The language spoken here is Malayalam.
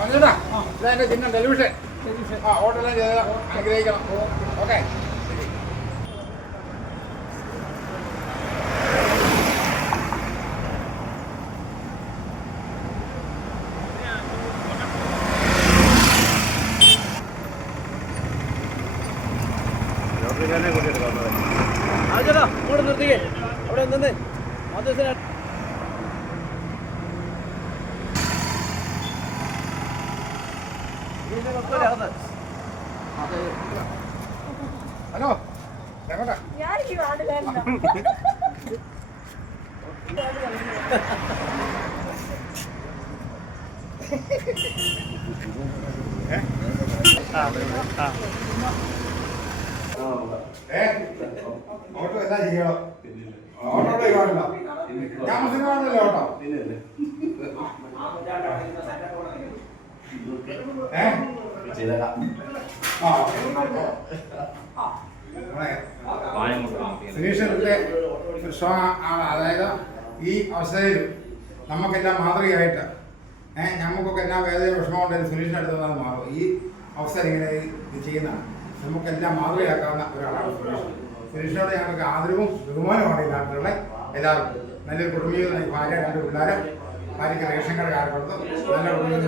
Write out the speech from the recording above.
പറഞ്ഞാ ഇതാ എൻ്റെ ചിഹ്നം ടെലിവിഷൻ. ആ ഓട്ടെല്ലാം ചെയ്ത് അനുഗ്രഹിക്കണം. ഓക്കെ. ചേട്ടാ ഇങ്ങോട്ട് നിർത്തിക്കേ. അവിടെ നിന്ന് ഹലോ എങ്ങോട്ടാ? ഓട്ടോ എന്താ ചെയ്യണം? ഓട്ടോ കാണില്ല. ഞാൻ മുസ്ലിമാണല്ലോ ഓട്ടോ. സുനീഷിന്റെ ആണ്. അതായത് ഈ അവസ്ഥയിലും നമുക്കെല്ലാം മാതൃകയായിട്ട് നമുക്കൊക്കെ എല്ലാ വേദന വിഷമം ഉണ്ടെങ്കിൽ സുനീഷിൻ്റെ അടുത്ത് വന്നാൽ മാറും. ഈ അവസരം ഇങ്ങനെ ഇത് ചെയ്യുന്നതാണ്. നമുക്കെല്ലാം മാതൃകയാക്കാവുന്ന ഒരാളാണ് സുനീഷ്. സുനീഷിനോട് ഞങ്ങൾക്ക് ആദരവും ബഹുമാനമാണ് ഈ നാട്ടിലുള്ള എല്ലാവർക്കും. നല്ലൊരു കുടുംബീയ ഭാര്യ, രണ്ട് പിള്ളേർ, ഭാര്യയ്ക്ക് റേഷൻ കാർഡ് കൊടുത്ത് നല്ല കുടുംബീയ